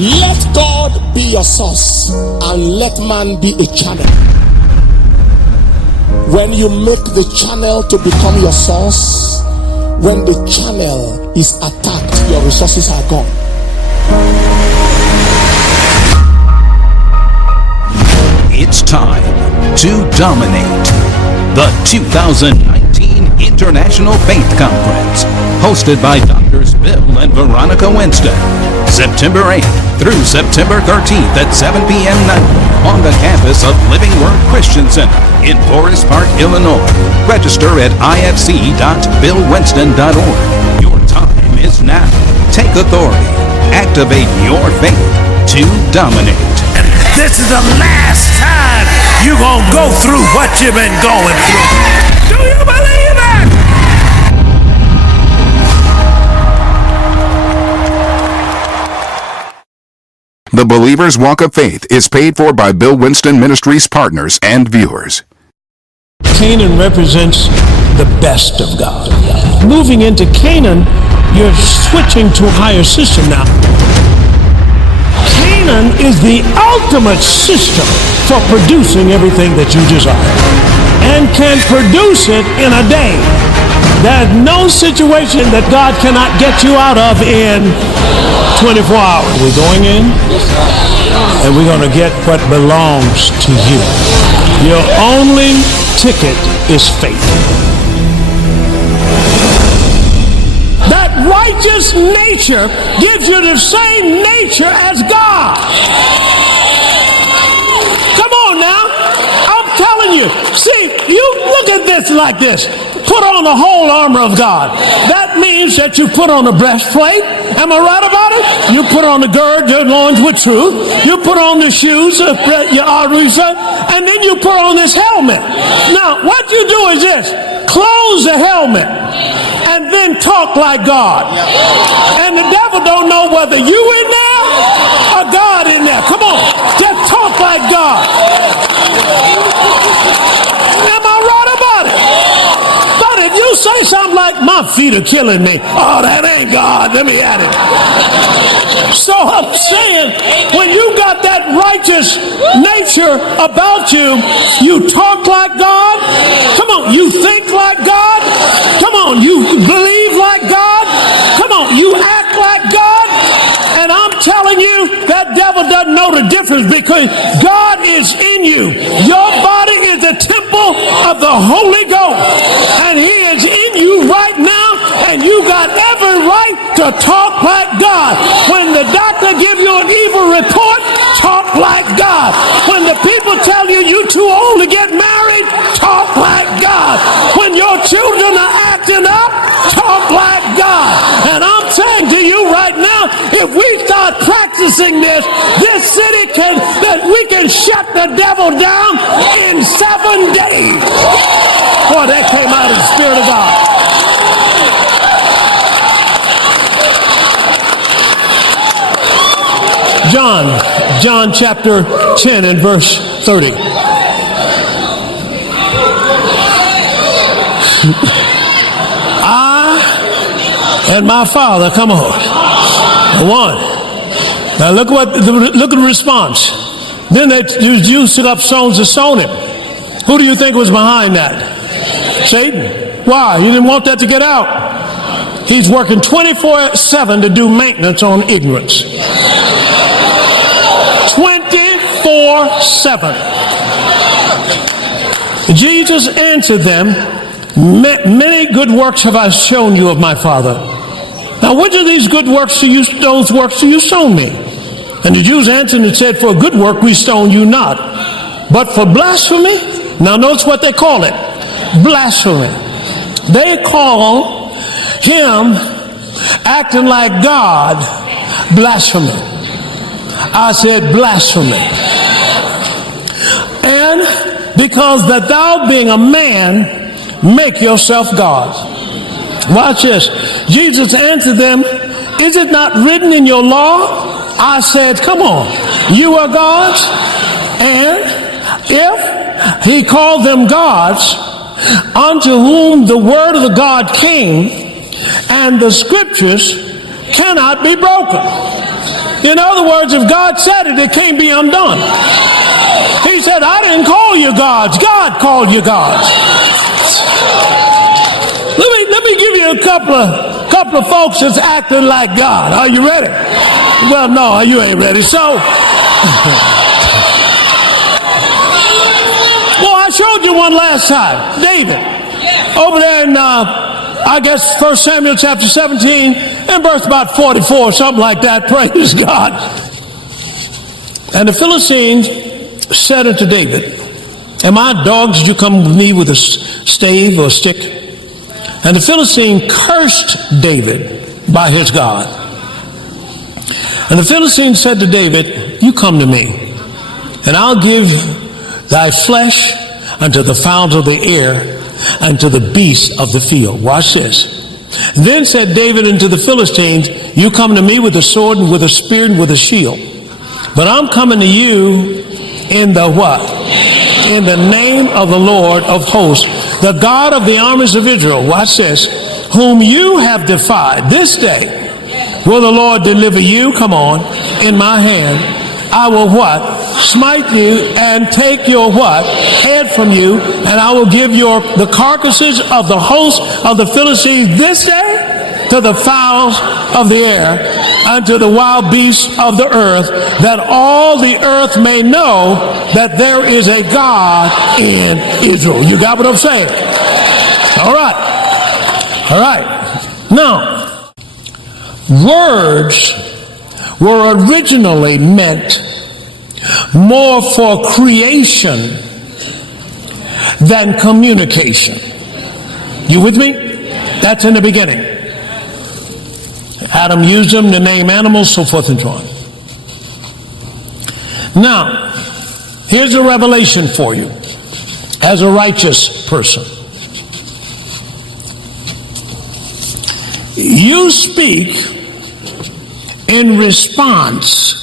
Let God be your source and let man be a channel. When you make the channel to become your source, when the channel is attacked, your resources are gone. It's time to dominate the 2019 International Faith Conference, hosted by Drs. Bill and Veronica Winston, September 8th through September 13th at 7 p.m. nightly on the campus of Living Word Christian Center in Forest Park, Illinois. Register at ifc.billwinston.org. Your time is now. Take authority. Activate your faith to dominate. And this is the last time you're going to go through what you've been going through. Do you believe it? The Believer's Walk of Faith is paid for by Bill Winston Ministries partners and viewers. Canaan represents the best of God. Moving into Canaan, you're switching to a higher system now. Canaan is the ultimate system for producing everything that you desire and can produce it in a day. There's no situation that God cannot get you out of in 24 hours. We're going in and we're going to get what belongs to you. Your only ticket is faith. That righteous nature gives you the same nature as God. Come on now. I'm telling you. See, you look at this like this. Put on the whole armor of God. That means that you put on the breastplate. Am I right about it? You put on the gird, your loins with truth. You put on the shoes, your arteries, and then you put on this helmet. Now, what you do is this. Close the helmet and then talk like God. And the devil don't know whether you in there or God in there. Come on. Just talk like God. Am I right about it? But if you say something like, my feet are killing me. Oh, that ain't God. Let me at it. So I'm saying, when you got that righteous nature about you, you talk like God. Come on, you think like God. Come on, you believe like God. Come on, you act like God. And I'm telling you, that devil doesn't know the difference because God is in you. Your body is a temple of the Holy Ghost. And he is in you right now. And you got every right to talk like God. When the doctor give you an evil report, talk like God. When the people tell you you're too old to get married, talk like God. When your children are acting up, talk like God. And I'm saying to you right now, if we start practicing this city we can shut the devil down in 7 days. Boy, that came out of the Spirit of God. John chapter 10 and verse 30. I and my Father, come on. One. Now look at the response. Then the Jews took up stones to stone him. Who do you think was behind that? Satan. Why? He didn't want that to get out. He's working 24/7 to do maintenance on ignorance. 24/7. Jesus answered them, many good works have I shown you of my Father. Now which of these good works those works do you stone me? And the Jews answered and said, for a good work we stone you not, but for blasphemy. Now notice what they call it. Blasphemy. They call him acting like God blasphemy. I said blasphemy. And because that thou being a man, make yourself God. Watch this. Jesus answered them, is it not written in your law? I said, come on, you are gods. And if he called them gods, unto whom the word of the God came, and the scriptures cannot be broken. In other words, if God said it, it can't be undone. He said, I didn't call you gods. God called you gods. Let me give you a couple of folks that's acting like God. Are you ready? Well, no, you ain't ready. So, well, I showed you one last time. David. Over there in, I guess, 1 Samuel chapter 17 and verse about 44, something like that. Praise God. And the Philistines said unto David, am I a dog? Did you come with me with a stave or a stick? And the Philistine cursed David by his God. And the Philistine said to David, you come to me, and I'll give thy flesh unto the fowls of the air, and to the beasts of the field. Watch this. Then said David unto the Philistines, you come to me with a sword and with a spear and with a shield. But I'm coming to you in the what? In the name of the Lord of hosts, the God of the armies of Israel. Watch this. Whom you have defied. This day will the Lord deliver you, come on, in my hand. I will what? Smite you and take your what? Head from you, and I will give the carcasses of the host of the Philistines this day to the fowls of the air and to the wild beasts of the earth, that all the earth may know that there is a God in Israel. You got what I'm saying? All right. All right. Now, words were originally meant more for creation than communication. You with me? That's in the beginning. Adam used them to name animals, so forth and so on. Now, here's a revelation for you as a righteous person. You speak in response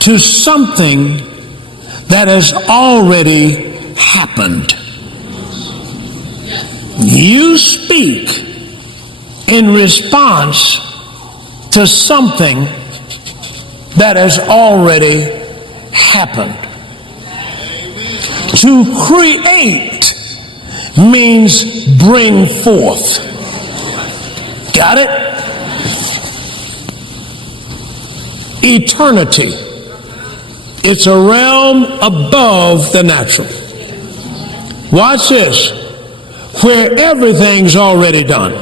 to something that has already happened. You speak in response to something that has already happened. To create means bring forth. Got it? Eternity. It's a realm above the natural. Watch this. Where everything's already done.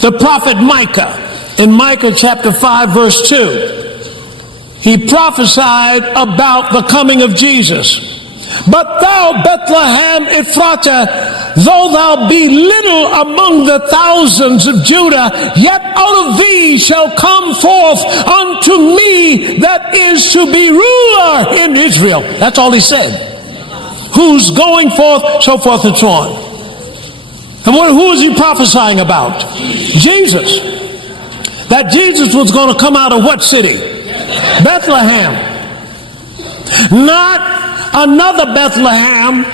The prophet Micah, in Micah chapter 5 verse 2, he prophesied about the coming of Jesus. But thou, Bethlehem Ephratah, though thou be little among the thousands of Judah, yet out of thee shall come forth unto me that is to be ruler in Israel. That's all he said. Who's going forth, so forth and so on. And who is he prophesying about? Jesus. That Jesus was going to come out of what city? Bethlehem. Not another Bethlehem,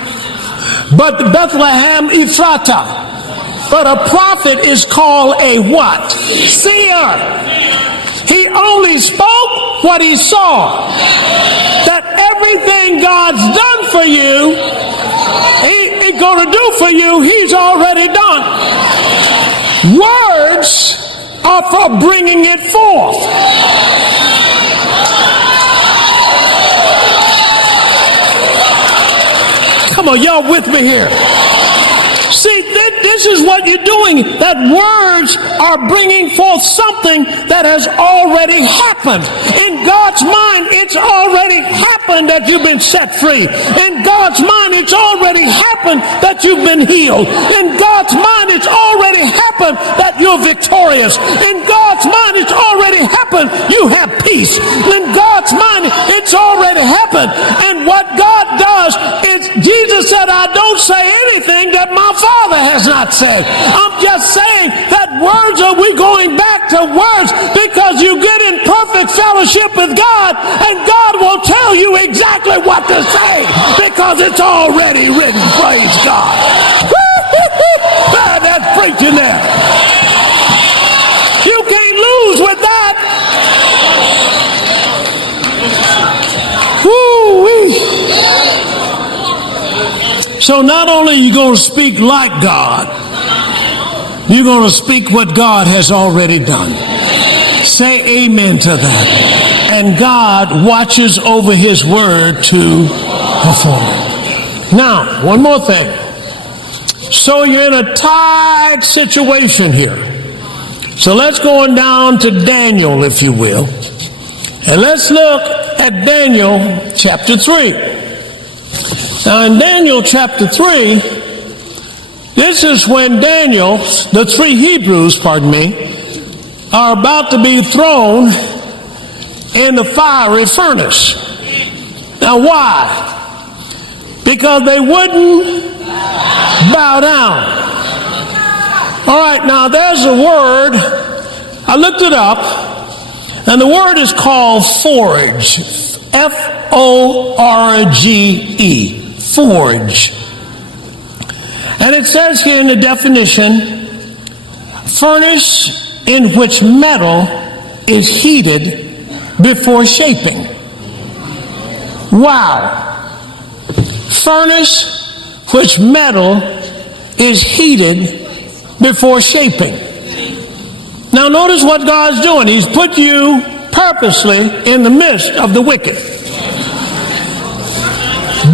but Bethlehem Ephratah. But a prophet is called a what? Seer. He only spoke what he saw. That everything God's done for you, he's going to do for you, he's already done. Words are for bringing it forth. Come on, y'all with me here. See, this is what you're doing. That words are bringing forth something that has already happened. In God's mind, it's already happened that you've been set free. In God's mind, it's already happened that you've been healed. In God's mind, it's already happened that you're victorious. In God's mind, it's already happened you have peace. In God's mind, it's already happened. And what God does is, Jesus said, I don't say anything that my Father has not said. I'm just saying that words, are we going back to words because you get in perfect fellowship with God and God will tell you exactly what to say because it's already written. Praise God. So not only are you going to speak like God, you're going to speak what God has already done. Say amen to that. And God watches over his word to perform it. Now, one more thing. So you're in a tight situation here. So let's go on down to Daniel, if you will. And let's look at Daniel chapter 3. Now in Daniel chapter 3, this is when Daniel, the three Hebrews, are about to be thrown in the fiery furnace. Now why? Because they wouldn't bow down. All right, now there's a word, I looked it up, and the word is called forge. F-O-R-G-E, forge. And it says here in the definition, furnace in which metal is heated before shaping. Wow. Furnace which metal is heated before shaping. Now notice what God's doing. He's put you purposely in the midst of the wicked.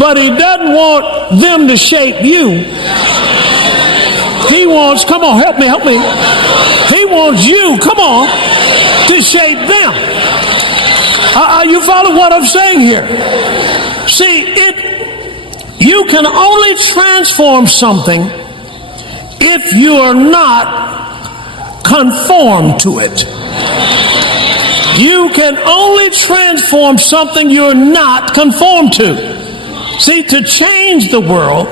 But he doesn't want them to shape you. He wants, come on, help me. He wants you, come on, to shape them. Are you following what I'm saying here? See, you can only transform something if you are not conformed to it. You can only transform something you're not conformed to. See, to change the world,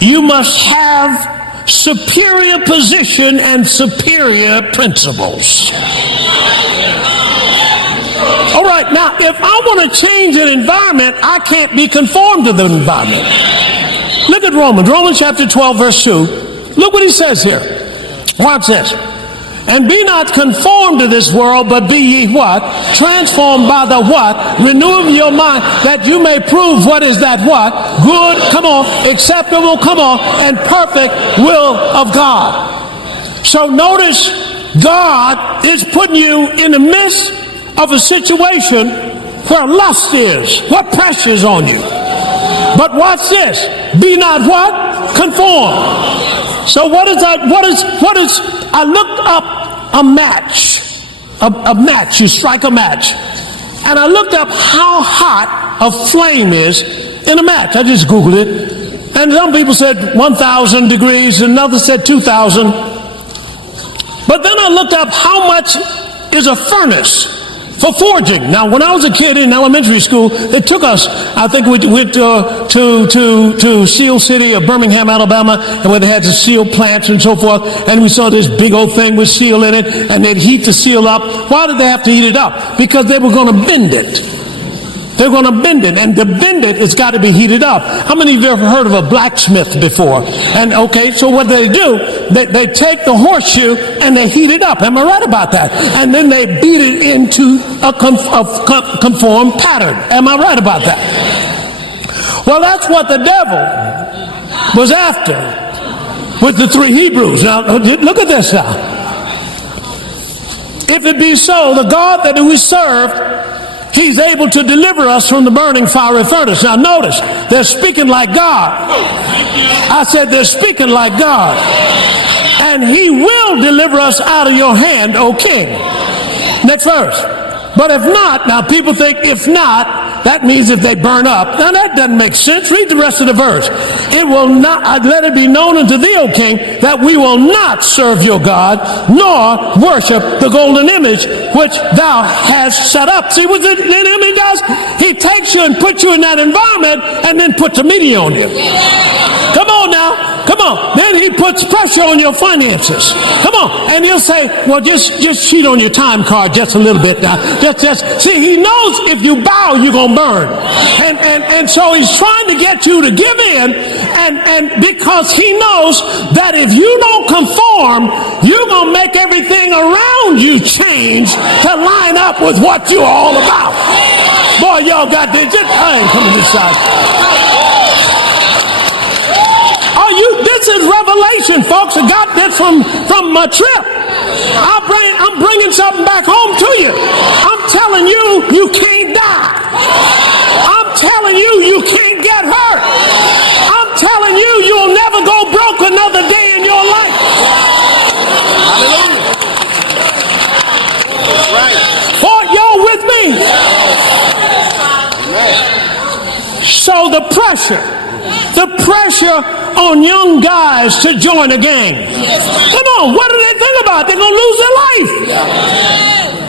you must have superior position and superior principles. All right, now, if I want to change an environment, I can't be conformed to the environment. Look at Romans chapter 12, verse 2. Look what he says here. Watch this. And be not conformed to this world, but be ye what? Transformed by the what? Renewing your mind, that you may prove what is that what? Good, come on, acceptable, come on, and perfect will of God. So notice, God is putting you in the midst of a situation where lust is, what pressure's on you. But watch this, be not what? Conformed. So what is that? What is, I looked up a match, you strike a match. And I looked up how hot a flame is in a match. I just Googled it. And some people said 1,000 degrees, another said 2,000. But then I looked up how much is a furnace for forging. Now, when I was a kid in elementary school, it took us, I think we went to Steel City of Birmingham, Alabama, and where they had the steel plants and so forth, and we saw this big old thing with steel in it, and they'd heat the steel up. Why did they have to heat it up? Because they were going to bend it. They're going to bend it, and to bend it, it's got to be heated up. How many of you have ever heard of a blacksmith before? And okay, so what they do, they take the horseshoe and they heat it up. Am I right about that? And then they beat it into a conformed pattern. Am I right about that? Well, that's what the devil was after with the three Hebrews. Now, look at this now. If it be so, the God that we serve, He's able to deliver us from the burning fiery furnace. Now notice, they're speaking like God. I said they're speaking like God. And He will deliver us out of your hand, O King. Next verse. But if not, now people think if not, that means if they burn up. Now that doesn't make sense. Read the rest of the verse. It will not, let it be known unto thee, O King, that we will not serve your God, nor worship the golden image which thou hast set up. See what the enemy does? He takes you and puts you in that environment and then puts a media on you. Come on now. Come on. Then he puts pressure on your finances. Come on. And he'll say, well, just cheat on your time card just a little bit. See, he knows if you bow, you're going to burn. And so he's trying to get you to give in. And because he knows that if you don't conform, you're going to make everything around you change to line up with what you're all about. Boy, y'all got this. I ain't coming this side. revelation, folks. I got this from my trip. I'm bringing something back home to you. I'm telling you, you can't die. I'm telling you, you can't get hurt. I'm telling you, you'll never go broke another day in your life. Hallelujah. Right. Fort, y'all with me? So the pressure on young guys to join a gang. Come on, what do they think about? They're going to lose their life.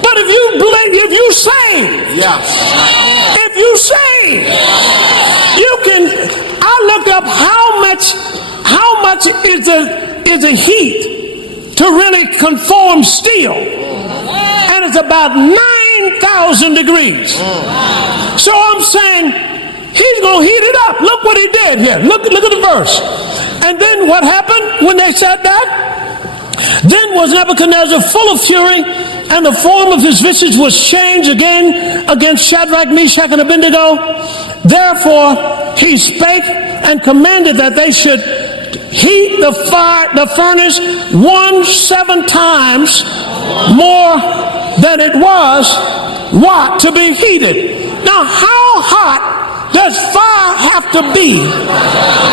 But if you believe, if you save, you can. I looked up how much is a heat to really conform steel, and it's about 9,000 degrees. So I'm saying, he's going to heat it up. Look what he did here. Look at the verse. And then what happened when they said that? Then was Nebuchadnezzar full of fury, and the form of his visage was changed again against Shadrach, Meshach, and Abednego. Therefore he spake and commanded that they should heat the furnace 7 times more than it was to be heated. Now, how hot does fire have to be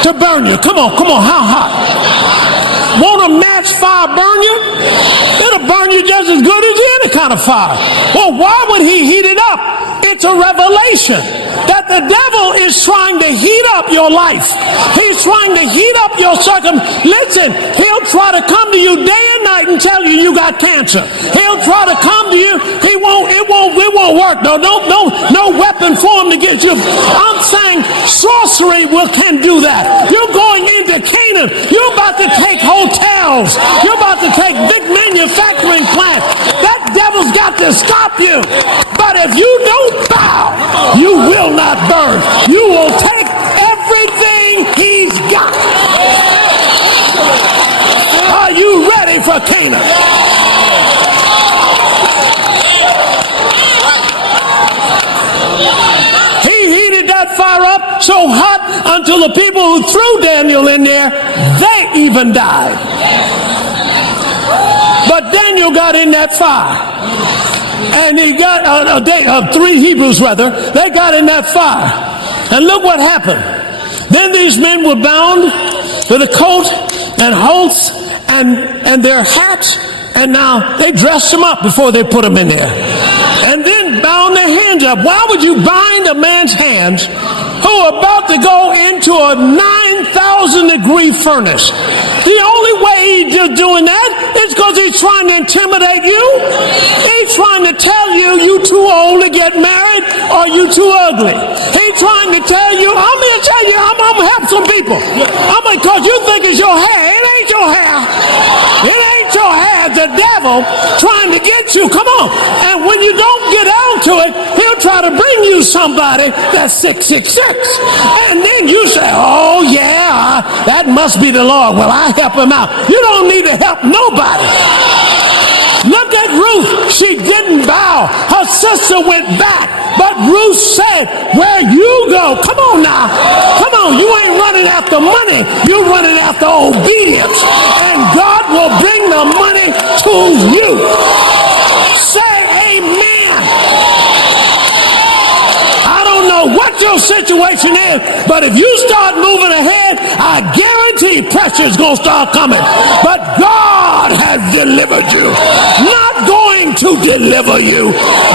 to burn you? Come on, how hot? Won't a match fire burn you? It'll burn you just as good as any kind of fire. Well, why would he heat it up? It's a revelation that the devil is trying to heat up your life. He's trying to heat up your Listen, he'll try to come to you day and night and tell you got cancer. He'll try to come to you. It won't work. No weapon formed against you. I'm saying sorcery can do that. You're going into Canaan. You're about to take hotels. You're about to take big manufacturing plants. That devil's got to stop you. But if you don't bow, you will not burn. You will take everything he's got. Are you ready for Canaan? He heated that fire up so hot until the people who threw Daniel in there, they even died. But Daniel got in that fire. And he got 3 Hebrews rather. They got in that fire. And look what happened. Then these men were bound with a coat and hoods and their hats. And now they dressed them up before they put them in there. And then bound their hands up. Why would you bind a man's hands who are about to go into a 9,000 degree furnace? The only way he's doing that is because he's trying to intimidate you. He's trying to tell you too old to get married or you too ugly. He's trying to tell you, I'm going to tell you, I'm going to help some people. Because you think it's your hair. It ain't your hair. It ain't your hair. The devil trying to get you. Come on. And when you don't get on to it, he'll try to bring you somebody that's 666. And then you say, oh yeah, that must be the Lord. Well, I help him out. You don't need to help nobody. Look at Ruth. She didn't bow. Her sister went back. But Ruth said, where you go, come on now. Come on, you ain't running after money. You're running after obedience. And God will bring the money to you. Say amen. I don't know what your situation is, but if you start moving ahead, I guarantee pressure's going to start coming. But God has delivered you. Not going to deliver you.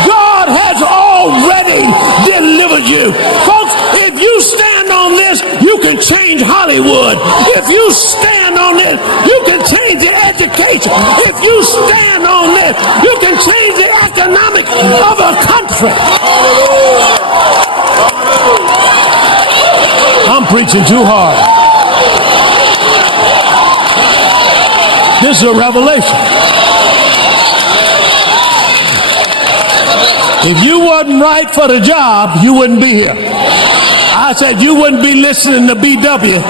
God has already delivered you. Folks, if you stand on this, you can change Hollywood. If you stand on this, you can change the education. If you stand on this, you can change the economic of a country. I'm preaching too hard. This is a revelation. If you wasn't right for the job, you wouldn't be here. I said you wouldn't be listening to BW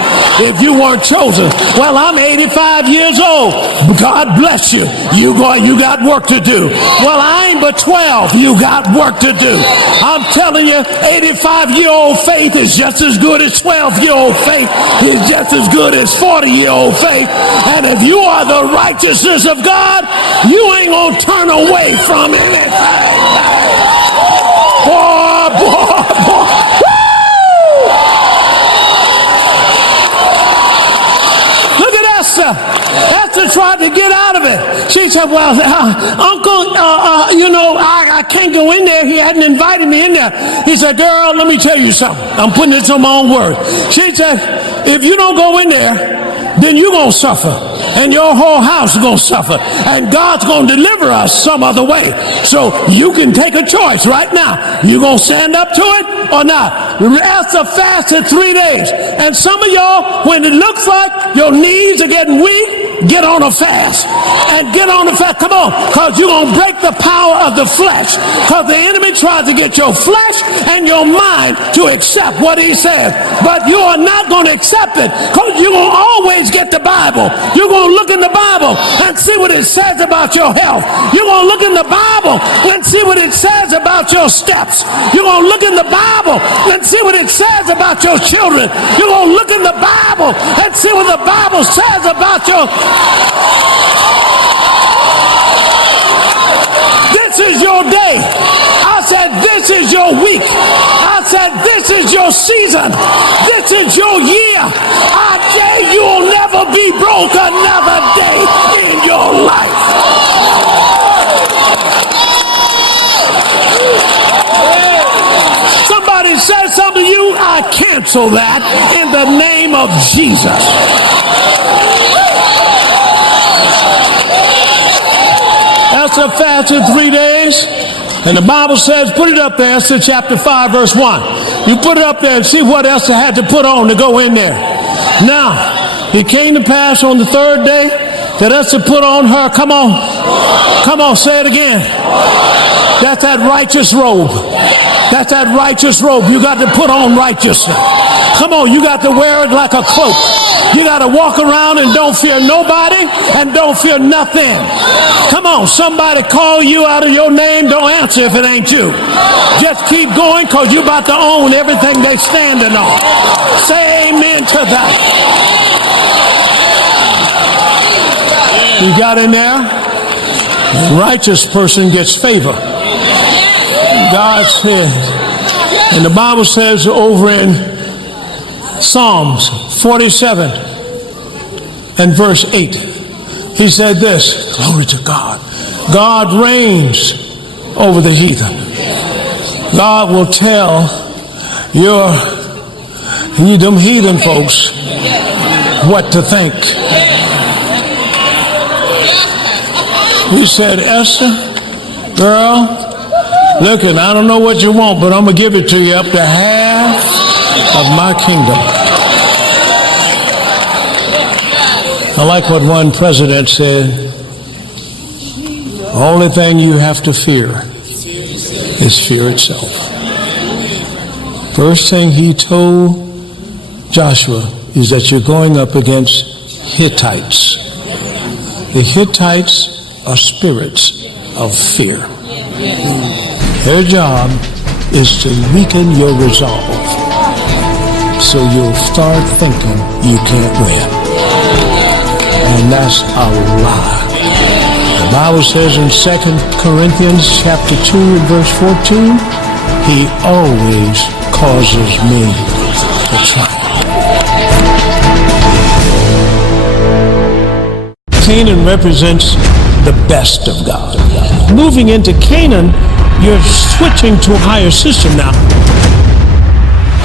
if you weren't chosen. Well, I'm 85 years old. God bless you. You got work to do. Well, I ain't but 12. You got work to do. I'm telling you, 85-year-old faith is just as good as 12-year-old faith. Is just as good as 40-year-old faith. And if you are the righteousness of God, you ain't gonna turn away from anything. Boy. Look at Esther. Esther tried to get out of it. She said, well, Uncle, I can't go in there. He hadn't invited me in there. He said, girl, let me tell you something. I'm putting this on my own word. She said, if you don't go in there, then you're going to suffer. And your whole house is going to suffer. And God's going to deliver us some other way. So you can take a choice right now. You going to stand up to it or not? Esther fasted 3 days. And some of y'all, when it looks like your knees are getting weak, get on a fast. And get on a fast. Come on. Because you're going to break the power of the flesh. Because the enemy tries to get your flesh and your mind to accept what he says. But you are not going to accept it. Because you're going to always get the Bible. You're going to look in the Bible and see what it says about your health. You're going to look in the Bible and see what it says about your steps. You're going to look in the Bible and see what it says about your children. You're going to look in the Bible and see what the Bible says about your... This is your day. I said, this is your week. I said, this is your season. This is your year. I dare you'll never be broke another day in your life. Somebody said something to you, I cancel that in the name of Jesus. Esther fasted 3 days, and the Bible says, put it up there, Esther chapter 5, verse 1. You put it up there and see what Esther had to put on to go in there. Now, it came to pass on the 3rd day that Esther put on her, come on, say it again. That's that righteous robe. That's that righteous robe. You got to put on righteousness. Come on, you got to wear it like a cloak. You got to walk around and don't fear nobody and don't fear nothing. Come on, somebody call you out of your name, don't answer if it ain't you. Just keep going because you're about to own everything they standing on. Say amen to that. You got in there? The righteous person gets favor. God said, and the Bible says over in Psalms 47 and verse 8, he said this, glory to God. God reigns over the heathen. God will tell them heathen folks what to think. He said, Esther, girl, look, and I don't know what you want, but I'm going to give it to you up to half of my kingdom. I like what one president said. The only thing you have to fear is fear itself. First thing he told Joshua is that you're going up against Hittites. The Hittites are spirits of fear. Their job is to weaken your resolve so you'll start thinking you can't win. And that's a lie. The Bible says in 2 Corinthians chapter 2 and verse 14, he always causes me to triumph. Canaan represents the best of God. Moving into Canaan, you're switching to a higher system now.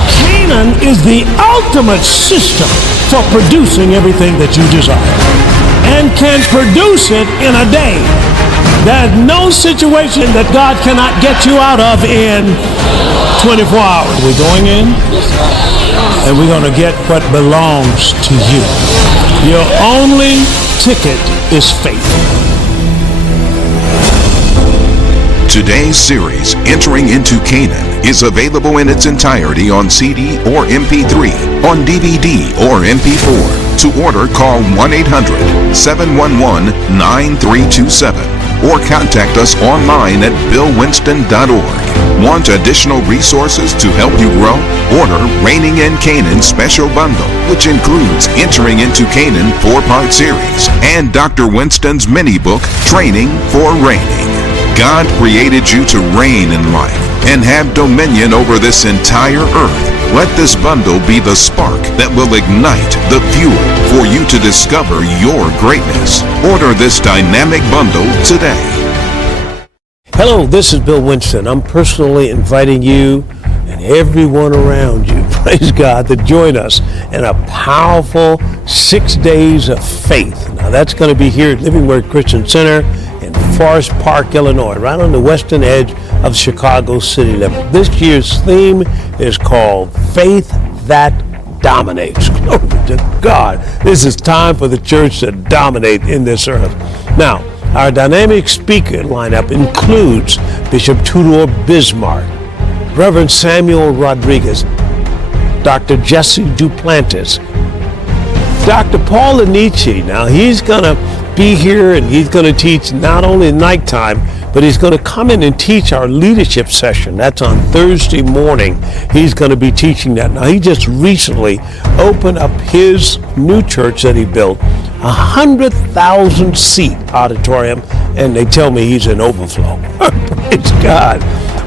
Canaan is the ultimate system for producing everything that you desire and can produce it in a day. There's no situation that God cannot get you out of in 24 hours. We're going in and we're going to get what belongs to you. Your only ticket is faith. Today's series, Entering into Canaan, is available in its entirety on CD or MP3, on DVD or MP4. To order, call 1-800-711-9327 or contact us online at billwinston.org. Want additional resources to help you grow? Order Reigning in Canaan Special Bundle, which includes Entering into Canaan 4-part series and Dr. Winston's mini book, Training for Reigning. God created you to reign in life and have dominion over this entire earth. Let this bundle be the spark that will ignite the fuel for you to discover your greatness. Order this dynamic bundle today. Hello, this is Bill Winston. I'm personally inviting you and everyone around you, praise God, to join us in a powerful 6 days of faith. Now that's going to be here at Living Word Christian Center in Forest Park, Illinois, right on the western edge of Chicago city limit. This year's theme is called Faith That Dominates. Glory to God. This is time for the church to dominate in this earth. Now, our dynamic speaker lineup includes Bishop Tudor Bismarck, Reverend Samuel Rodriguez, Dr. Jesse Duplantis, Dr. Paul Anici. Now, he's going to be here and he's going to teach not only nighttime, but he's going to come in and teach our leadership session. That's on Thursday morning. He's going to be teaching that. Now, he just recently opened up his new church that he built, 100,000 seat auditorium, and they tell me he's in overflow. Praise God.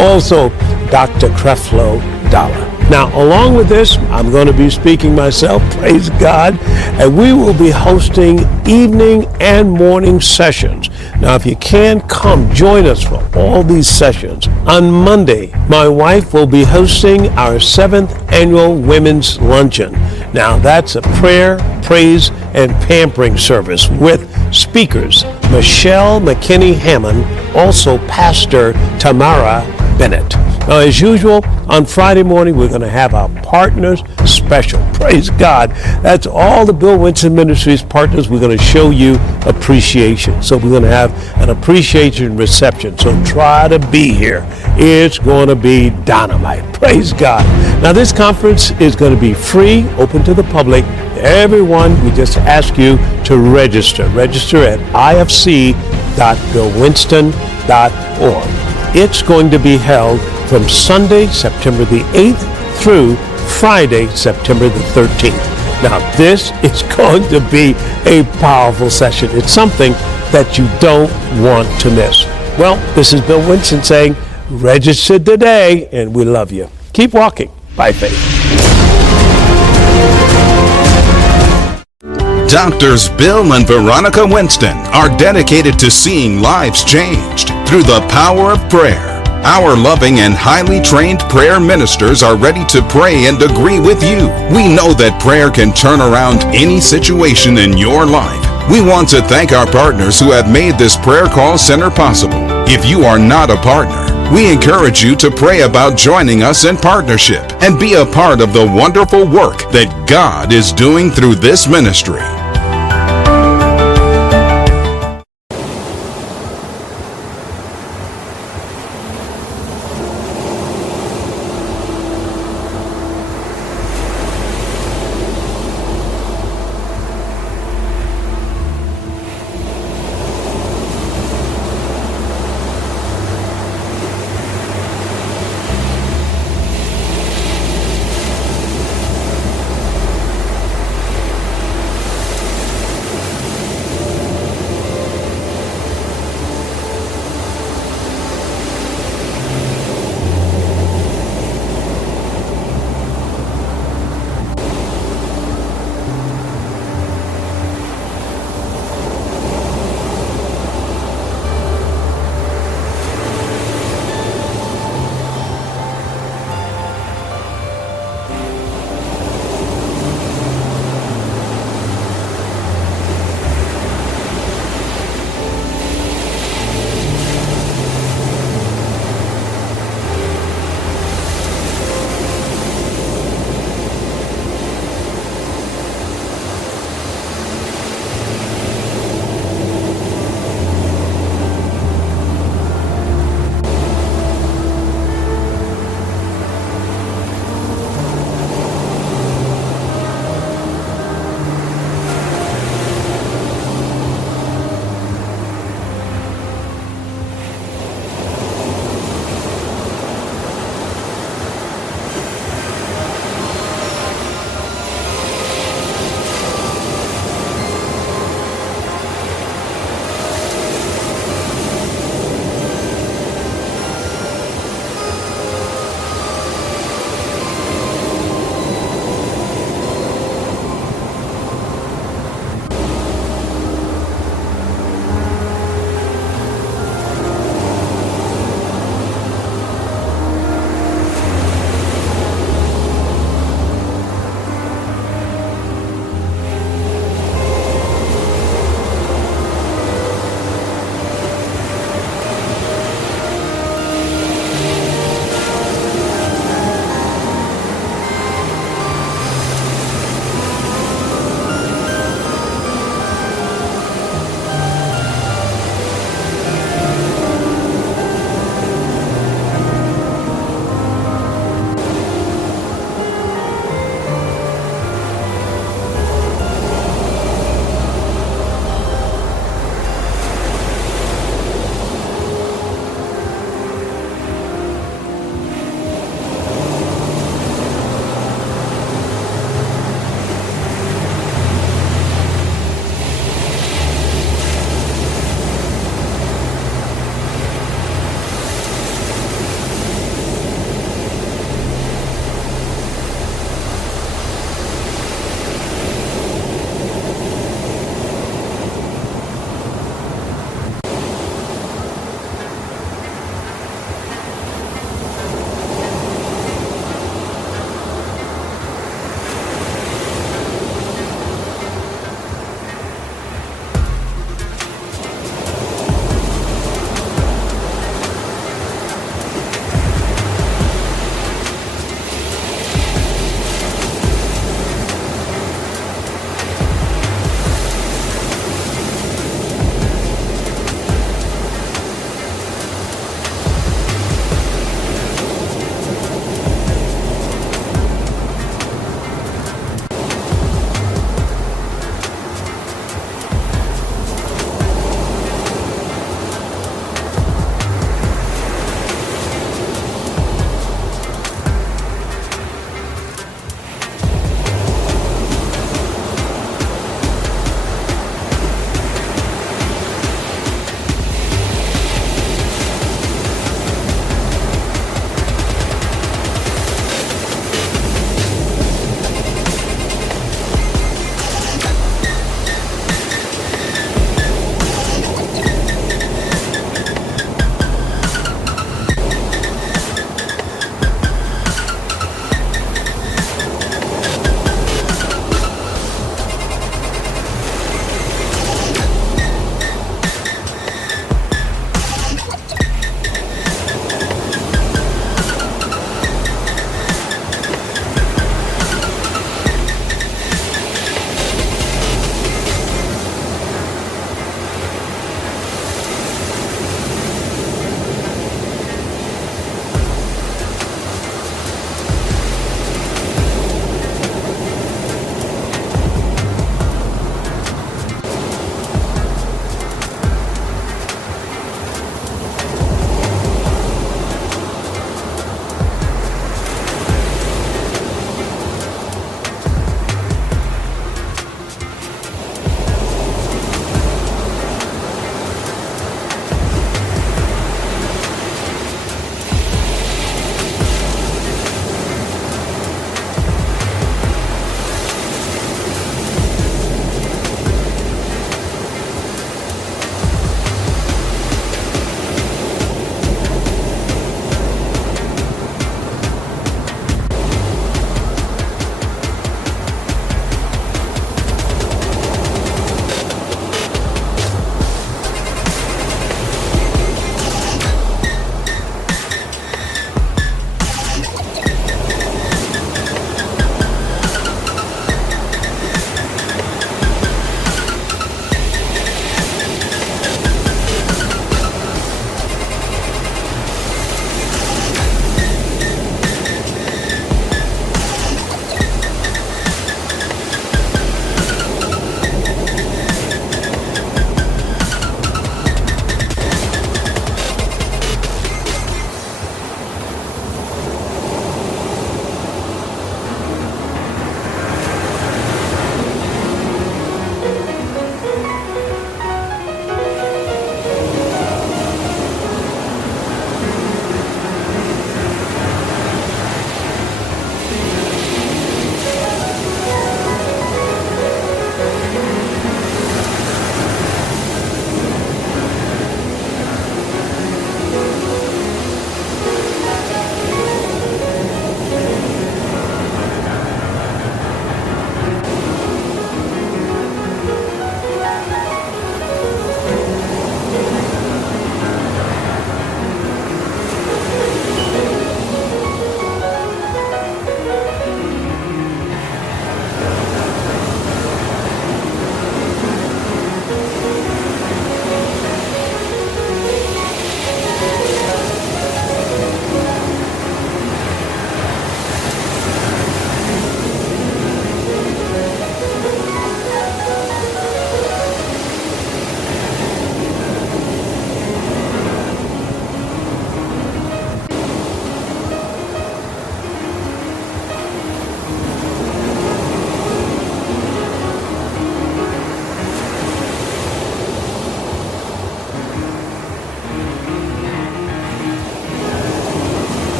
Also, Dr. Creflo Dollar. Now, along with this, I'm going to be speaking myself, praise God, and we will be hosting evening and morning sessions. Now, if you can, come join us for all these sessions. On Monday, my wife will be hosting our 7th annual Women's Luncheon. Now, that's a prayer, praise, and pampering service with speakers Michelle McKinney-Hammond, also Pastor Tamara Bennett. Now, as usual, on Friday morning, we're going to have our partners special. Praise God. That's all the Bill Winston Ministries partners. We're going to show you appreciation. So we're going to have an appreciation reception. So try to be here. It's going to be dynamite. Praise God. Now, this conference is going to be free, open to the public. Everyone, we just ask you to register. Register at ifc.billwinston.org. It's going to be held from Sunday, September the 8th through Friday, September the 13th. Now, this is going to be a powerful session. It's something that you don't want to miss. Well, this is Bill Winston saying, register today, and we love you. Keep walking by faith. Doctors Bill and Veronica Winston are dedicated to seeing lives changed through the power of prayer. Our loving and highly trained prayer ministers are ready to pray and agree with you. We know that prayer can turn around any situation in your life. We want to thank our partners who have made this prayer call center possible. If you are not a partner, we encourage you to pray about joining us in partnership and be a part of the wonderful work that God is doing through this ministry.